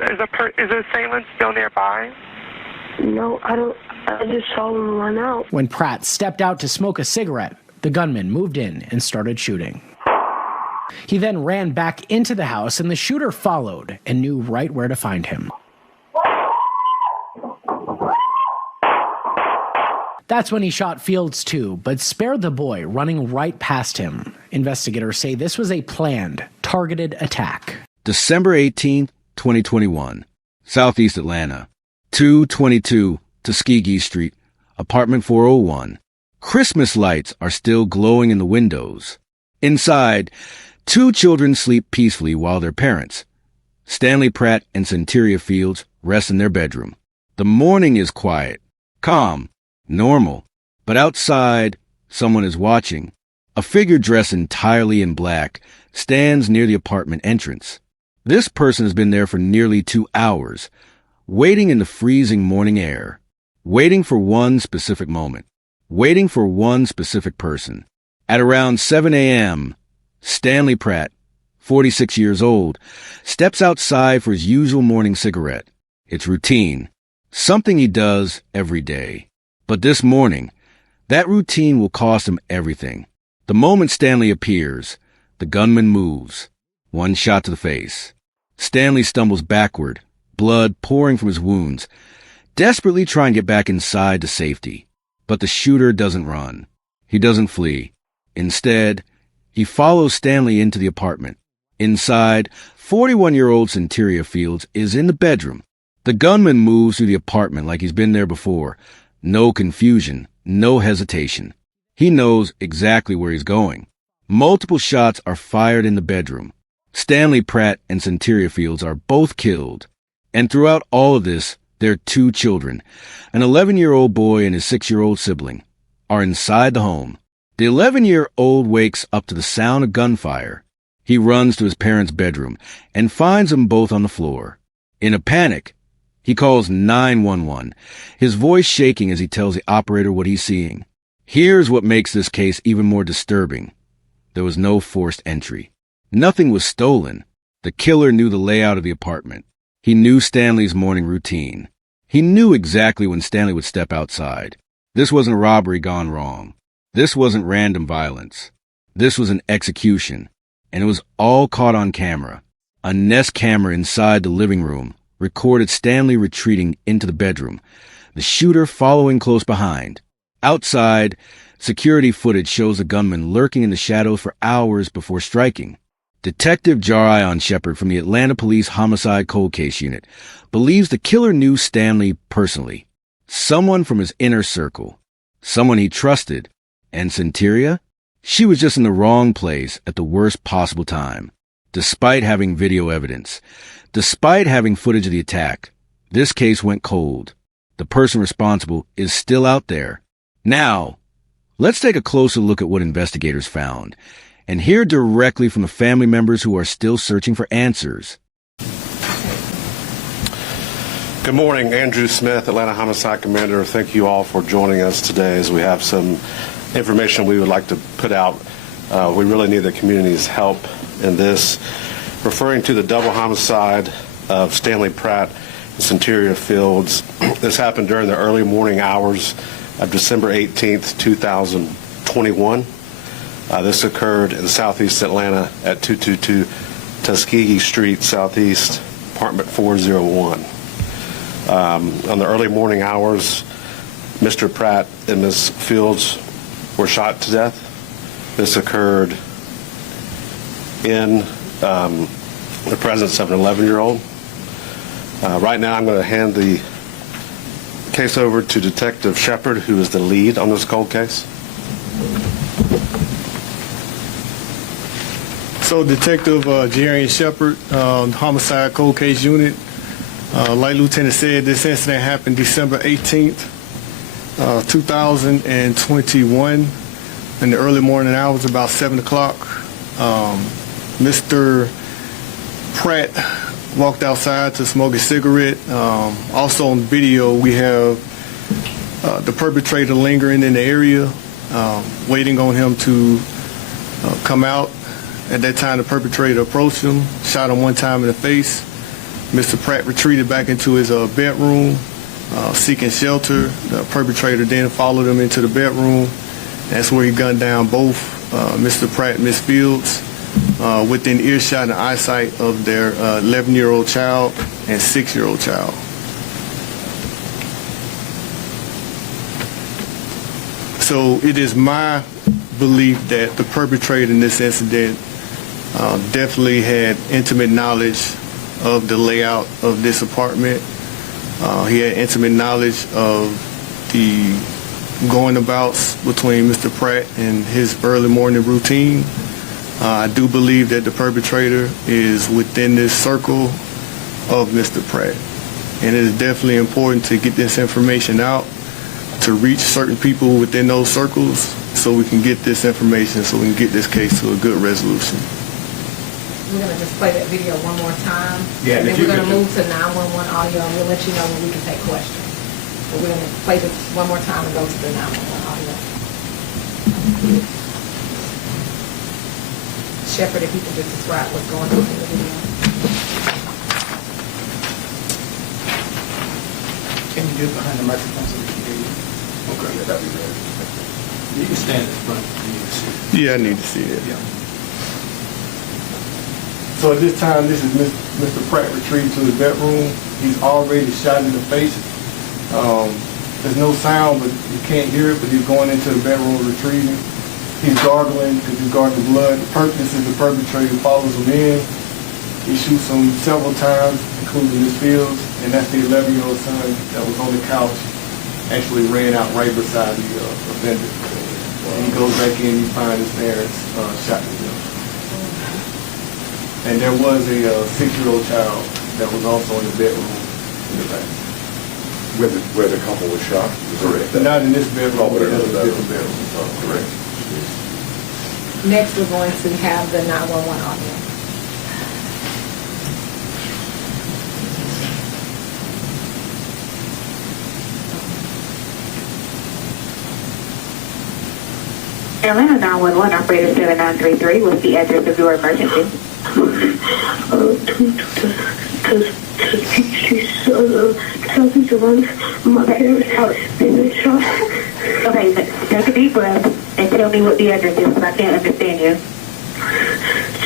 Is the assailant still nearby? No, I don't. I just saw him run out. When Pratt stepped out to smoke a cigarette, the gunman moved in and started shooting. He then ran back into the house, and the shooter followed and knew right where to find him. That's when he shot Fields too, but spared the boy running right past him. Investigators say this was a planned, targeted attack. December 18th, 2021, Southeast Atlanta, 222 Tuskegee Street, apartment 401. Christmas lights are still glowing in the windows. Inside, two children sleep peacefully while their parents, Stanley Pratt and Centeria Fields, rest in their bedroom. The morning is quiet, calm, normal, but outside, someone is watching. A figure dressed entirely in black stands near the apartment entrance. This person has been there for nearly 2 hours, waiting in the freezing morning air, waiting for one specific moment, waiting for one specific person. At around 7 a.m., Stanley Pratt, 46 years old, steps outside for his usual morning cigarette. It's routine, something he does every day. But this morning, that routine will cost him everything. The moment Stanley appears, the gunman moves. One shot to the face. Stanley stumbles backward, blood pouring from his wounds, desperately trying to get back inside to safety. But the shooter doesn't run. He doesn't flee. Instead, he follows Stanley into the apartment. Inside, 41-year-old Centeria Fields is in the bedroom. The gunman moves through the apartment like he's been there before. No confusion, no hesitation. He knows exactly where he's going. Multiple shots are fired in the bedroom. Stanley Pratt and Centeria Fields are both killed. And throughout all of this, their two children, an 11-year-old boy and his 6-year-old sibling, are inside the home. The 11-year-old wakes up to the sound of gunfire. He runs to his parents' bedroom and finds them both on the floor. In a panic, he calls 911, his voice shaking as he tells the operator what he's seeing. Here's what makes this case even more disturbing. There was no forced entry. Nothing was stolen. The killer knew the layout of the apartment. He knew Stanley's morning routine. He knew exactly when Stanley would step outside. This wasn't a robbery gone wrong. This wasn't random violence. This was an execution. And it was all caught on camera. A Nest camera inside the living room recorded Stanley retreating into the bedroom, the shooter following close behind. Outside, security footage shows the gunman lurking in the shadows for hours before striking. Detective Jarion Shepard from the Atlanta Police Homicide Cold Case Unit believes the killer knew Stanley personally, someone from his inner circle, someone he trusted. And Centeria? She was just in the wrong place at the worst possible time. Despite having video evidence, despite having footage of the attack, this case went cold. The person responsible is still out there. Now, let's take a closer look at what investigators found and hear directly from the family members who are still searching for answers. Good morning, Andrew Smith, Atlanta Homicide Commander. Thank you all for joining us today as we have some information we would like to put out. We really need the community's help in this. Referring to the double homicide of Stanley Pratt and Centeria Fields, this happened during the early morning hours of December 18th, 2021. This occurred in southeast Atlanta at 222 Tuskegee Street, Southeast, apartment 401. On the early morning hours, Mr. Pratt and Ms. Fields were shot to death. This occurred in the presence of an 11-year-old. Right now, I'm going to hand the case over to Detective Shepard, who is the lead on this cold case. So, Detective Jarion Shepard, Homicide Cold Case Unit. Like Lieutenant said, this incident happened December 18th, 2021, in the early morning hours, about 7 o'clock. Mr. Pratt walked outside to smoke a cigarette. Also on video, we have the perpetrator lingering in the area, waiting on him to come out. At that time, the perpetrator approached him, shot him one time in the face, Mr. Pratt retreated back into his bedroom, seeking shelter. The perpetrator then followed him into the bedroom. That's where he gunned down both Mr. Pratt and Ms. Fields within earshot and eyesight of their 11-year-old child and 6-year-old child. So it is my belief that the perpetrator in this incident definitely had intimate knowledge of the layout of this apartment. He had intimate knowledge of the going abouts between Mr. Pratt and his early morning routine. I do believe that the perpetrator is within this circle of Mr. Pratt. And it is definitely important to get this information out, to reach certain people within those circles so we can get this information, so we can get this case to a good resolution. We're going to just play that video one more time. Yeah, and then we're going to move to 911 audio, and we'll let you know when we can take questions. But we're going to play this one more time and go to the 911 audio. Shepard, if you can just describe what's going on in the video. Can you get behind the microphone so we can hear you? Okay, yeah, that'd be great. You can stand in front if you need to see it. Yeah, I need to see it. Yeah. So at this time, this is Mr. Pratt retreating to his bedroom. He's already shot in the face. There's no sound, but you can't hear it, but he's going into the bedroom retrieving. He's gargling because he's gargling blood. The purpose is the perpetrator follows him in. He shoots him several times, including Ms. Fields, and that's the 11-year-old son that was on the couch, actually ran out right beside the offender. And he goes back in, he finds his parents shot to death. And there was a 6-year-old child that was also in the bedroom in the back. Where the couple was shot? Correct. Not in this bedroom, but in a Another different bedroom. So, correct. Next, we're going to have the 911 audio. Atlanta 911 operator 7933, what's the address of your emergency? My parents' house. They've been shot. Okay, take a deep breath and tell me what the address is because I can't understand you.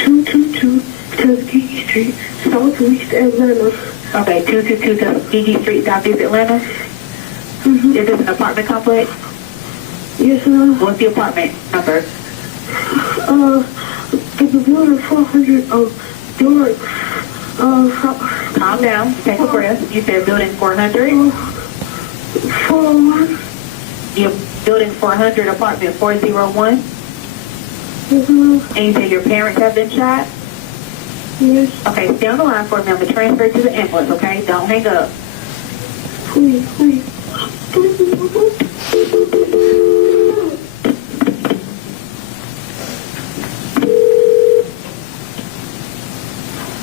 222 Tuskegee Street, Southeast Atlanta. Okay, 222 Tuskegee Street, Southeast Atlanta? Mm-hmm. Is this an apartment complex? Yes, ma'am. What's the apartment number? The building 400 door. Calm down, take a breath. You said building 400? 401. You're building 400, apartment 401? Mm-hmm. And you said your parents have been shot? Yes. Okay, stay on the line for me. I'm going to transfer to the ambulance, okay? Don't hang up. Please.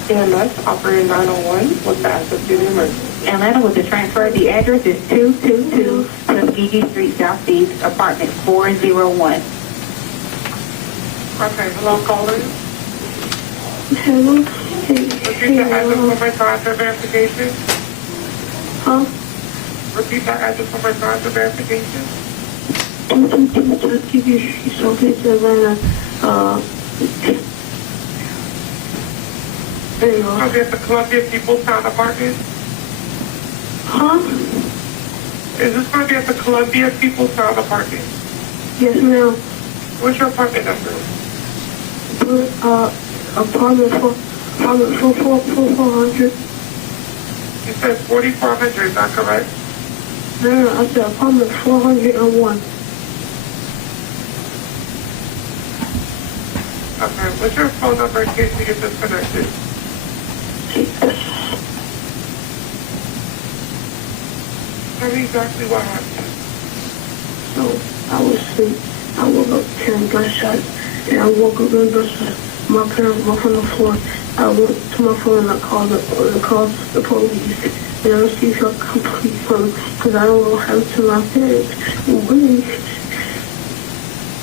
EMS, operator 901, what's the address to the emergency? Atlanta with the transfer. The address is 222 Tuskegee Street, Southeast, apartment 401. Okay, hello, caller. Hello. Repeat the address for my time for verification. Huh? Repeat the address for my time for verification. 222 Tuskegee Street, Southeast Atlanta. There you go. I'll get the Columbia People's Town Apartment. Huh? Is this going to be at the Columbia People's Town Apartment? Yes, ma'am. What's your apartment number? Apartment 400. You said 4400, is that correct? No, I said apartment 401. Okay, what's your phone number in case you get disconnected? Tell me exactly what happened. So I was asleep. I woke up hearing gunshots, and I woke up and my parents were on the floor. I went to my phone and I called the police. And I received a complete phone because I don't know how to my parents.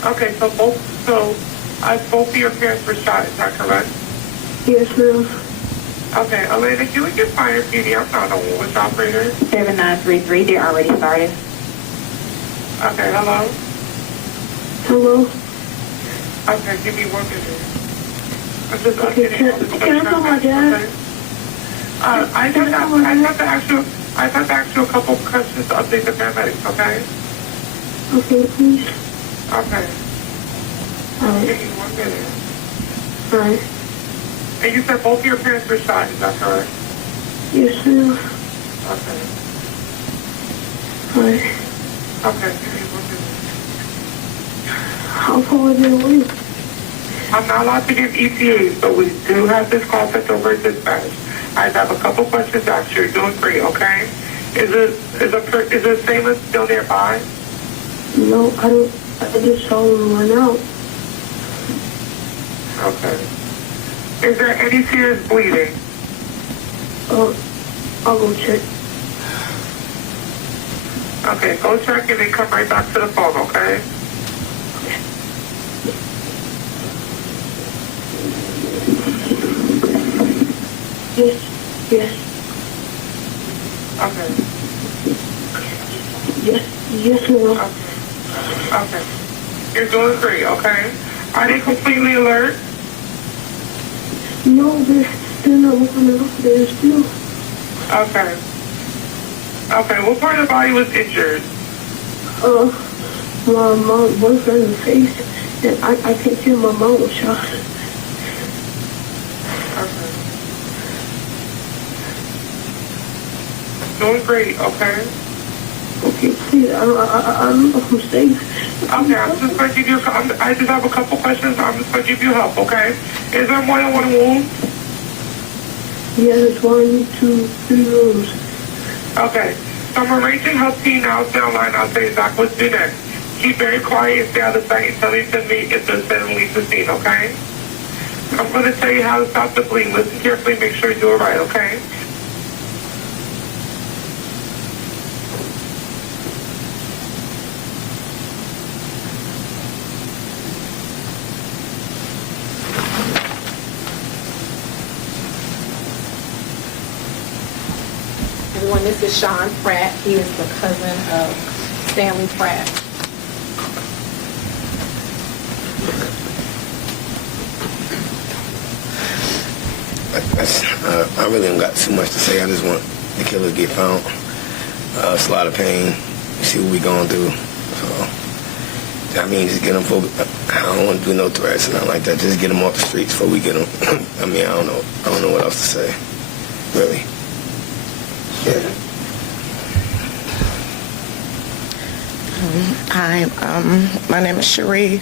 Okay, so both of your parents were shot, is that correct? Yes, ma'am. Okay, Elena, can we get fire PD? I'm not a watch operator. 7933, they're already started. Okay, hello? Hello? Okay, give me 1 minute. I'm just Okay, can I call my dad? I have to ask you a couple questions to update the paramedics, okay? Okay, please. Okay. Alright. Give me 1 minute. Alright. And you said both of your parents were shot, is that correct? Yes, ma'am. Okay. Alright. Okay, give me 1 minute. How far is it away? I'm not allowed to give ETAs, but we do have this call sent over at dispatch. I have a couple questions to ask you. You're doing great, okay? Is the Stanley still nearby? No, I don't. I just saw him run out. Okay. Is there any serious bleeding? I'll go check. Okay, go check and then come right back to the phone, okay? Yes, yes, Okay. yes, ma'am. Okay. You're doing great, okay? Are they completely alert? No, they're not moving up there still. Okay. Okay, what part of the body was injured? My boyfriend in the face, and I can't tell my mom was shot. Okay. Doing great, okay? Okay, please, I don't know if I'm safe. Okay, I'm just going to give you, I just have a couple questions. I'm just going to give you help, okay? Is there more than one wound? Yeah, there's 1, 2, 3 rooms. Okay. So I'm arranging help team now down line. I'll say exactly what to do next. Keep very quiet and stay out of sight until they send me if there's been release the scene, okay? I'm going to tell you how to stop the bleeding. Listen carefully, make sure you do it right, okay? Everyone, this is Sean Pratt. He is the cousin of Stanley Pratt. I really don't got too much to say. I just want the killer to get found. It's a lot of pain. You see what we going through. So, I mean, just get them for. I don't want to do no threats and nothing like that. Just get them off the streets before we get them. I mean, I don't know what else to say. Really. Yeah. Hi, my name is Cherie.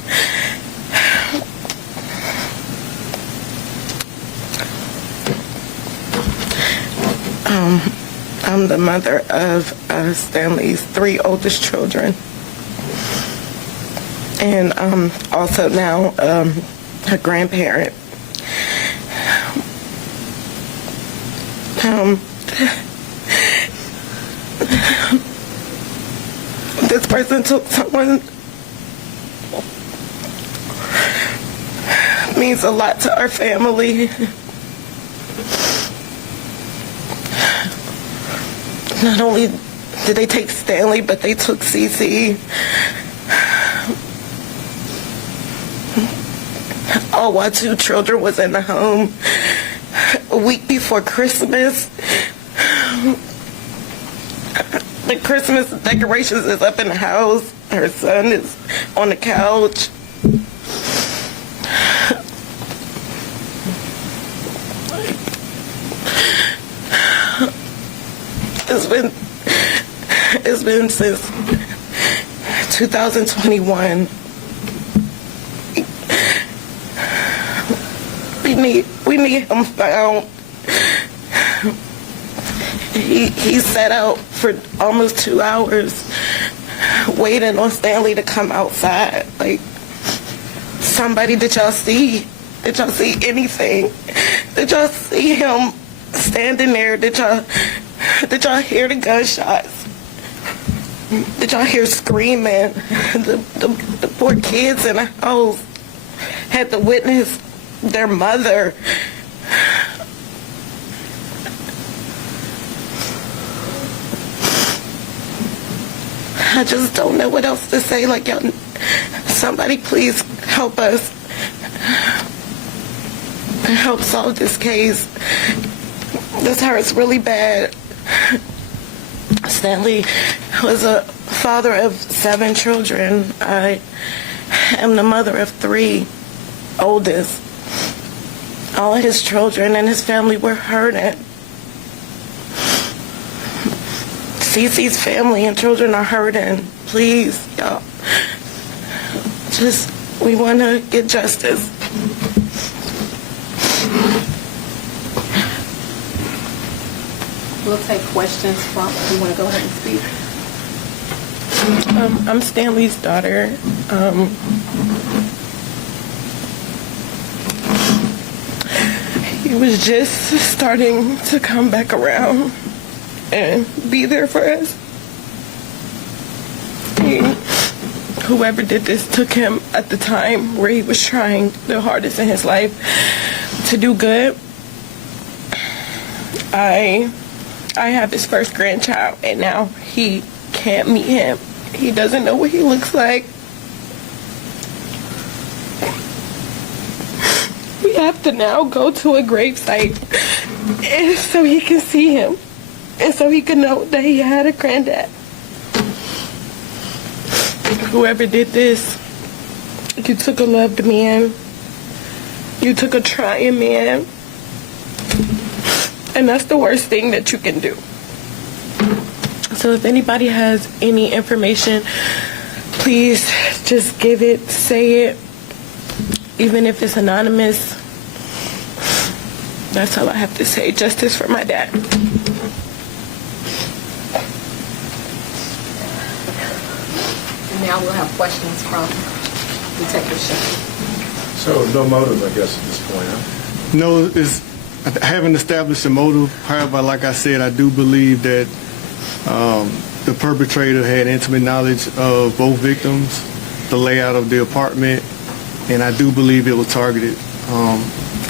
I'm the mother of Stanley's 3 oldest children, and also now a grandparent. This person took someone means a lot to our family. Not only did they take Stanley, but they took CC. All while 2 children was in the home. A week before Christmas, the Christmas decorations is up in the house. Her son is on the couch. It's been since 2021. We need him found. He sat out for almost 2 hours waiting on Stanley to come outside. Like, somebody, did y'all see anything? Did y'all see him standing there? Did y'all hear the gunshots? Did y'all hear screaming? The poor kids in the house had to witness their mother I just don't know what else to say. Like, y'all, somebody please help us. Help solve this case. This hurts really bad. Stanley was a father of 7 children. I am the mother of 3, oldest. All of his children and his family were hurting. Cece's family and children are hurting. Please, y'all. We want to get justice. We'll take questions from, you want to go ahead and speak? I'm Stanley's daughter. He was just starting to come back around and be there for us. Whoever did this took him at the time where he was trying the hardest in his life to do good. I have his first grandchild, and now he can't meet him. He doesn't know what he looks like. We have to now go to a gravesite so he can see him, and so he can know that he had a granddad. Whoever did this, you took a loved man. You took a trying man. And that's the worst thing that you can do. So if anybody has any information, please just give it, say it, even if it's anonymous. That's all I have to say. Justice for my dad. And now we'll have questions from Detective Shepard. So no motive, I guess, at this point, huh? No, I haven't established a motive. However, like I said, I do believe that the perpetrator had intimate knowledge of both victims, the layout of the apartment, and I do believe it was targeted.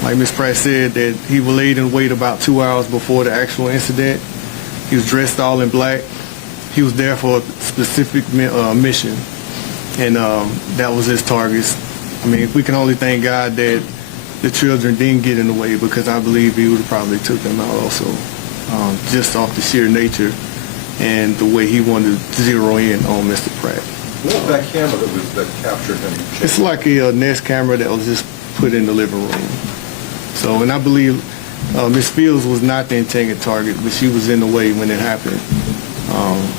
Like Ms. Pratt said, that he was laid in wait about 2 hours before the actual incident. He was dressed all in black. He was there for a specific mission, and that was his target. I mean, we can only thank God that the children didn't get in the way, because I believe he would have probably took them out also, just off the sheer nature and the way he wanted to zero in on Mr. Pratt. What was that camera that captured him? It's like a Nest camera that was just put in the living room. So, and I believe Ms. Fields was not the intended target, but she was in the way when it happened.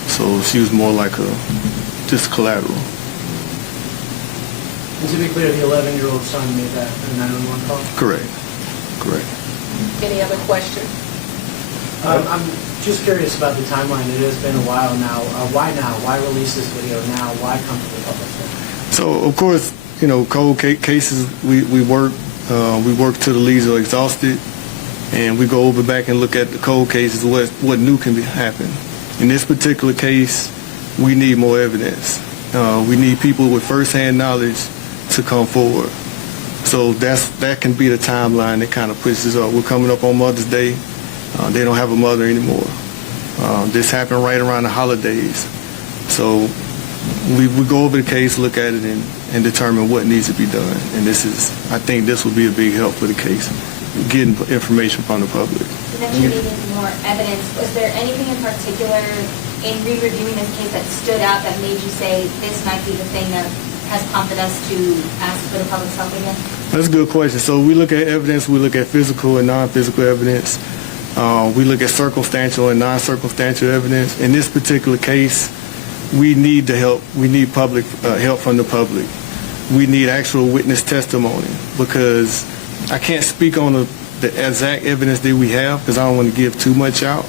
So she was more like just collateral. And to be clear, the 11-year-old son made that 911 call? Correct. Any other questions? I'm just curious about the timeline. It has been a while now. Why now? Why release this video now? Why come to the public? So, of course, you know, cold cases, we work till the leads are exhausted, and we go over back and look at the cold cases, what new can happen. In this particular case, we need more evidence. We need people with first-hand knowledge to come forward. So that can be the timeline that kind of pushes up. We're coming up on Mother's Day. They don't have a mother anymore. This happened right around the holidays. So we go over the case, look at it, and determine what needs to be done. And I think this will be a big help for the case, getting information from the public. You mentioned you needed more evidence. Was there anything in particular in re-reviewing this case that stood out that made you say this might be the thing that has prompted us to ask for the public's help again? That's a good question. So we look at evidence, we look at physical and non-physical evidence. We look at circumstantial and non-circumstantial evidence. In this particular case, we need the help. We need public help from the public. We need actual witness testimony, because I can't speak on the exact evidence that we have, because I don't want to give too much out.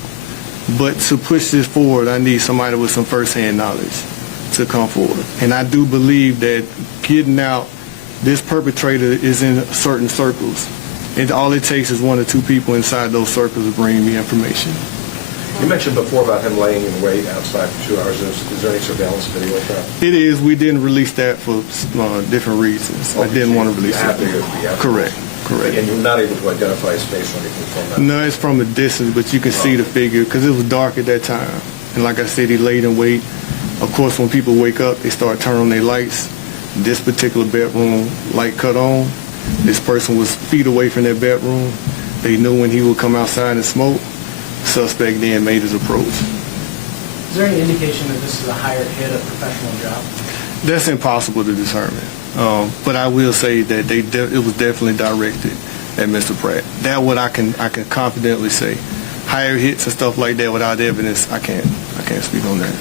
But to push this forward, I need somebody with some first-hand knowledge to come forward. And I do believe that getting out, this perpetrator is in certain circles. And all it takes is 1 or 2 people inside those circles to bring me information. You mentioned before about him laying in wait outside for 2 hours. Is there any surveillance video of that? It is. We didn't release that for different reasons. I didn't want to release that. Correct. And you're not able to identify his face or anything from that? No, it's from a distance, but you can see the figure, because it was dark at that time. And like I said, he laid in wait. Of course, when people wake up, they start turning on their lights. This particular bedroom light cut on. This person was feet away from their bedroom. They knew when he would come outside and smoke. Suspect then made his approach. Is there any indication that this is a hired hit, a professional job? That's impossible to determine. But I will say that it was definitely directed at Mr. Pratt. That's what I can confidently say. Higher hits and stuff like that without evidence, I can't speak on that.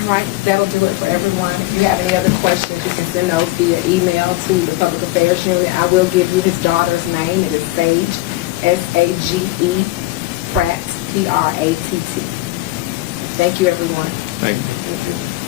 All right, that'll do it for everyone. If you have any other questions, you can send those via email to the Public Affairs Unit. I will give you his daughter's name. It is Sage, S-A-G-E, Pratt, P-R-A-T-T. Thank you, everyone. Thank you. Thank you.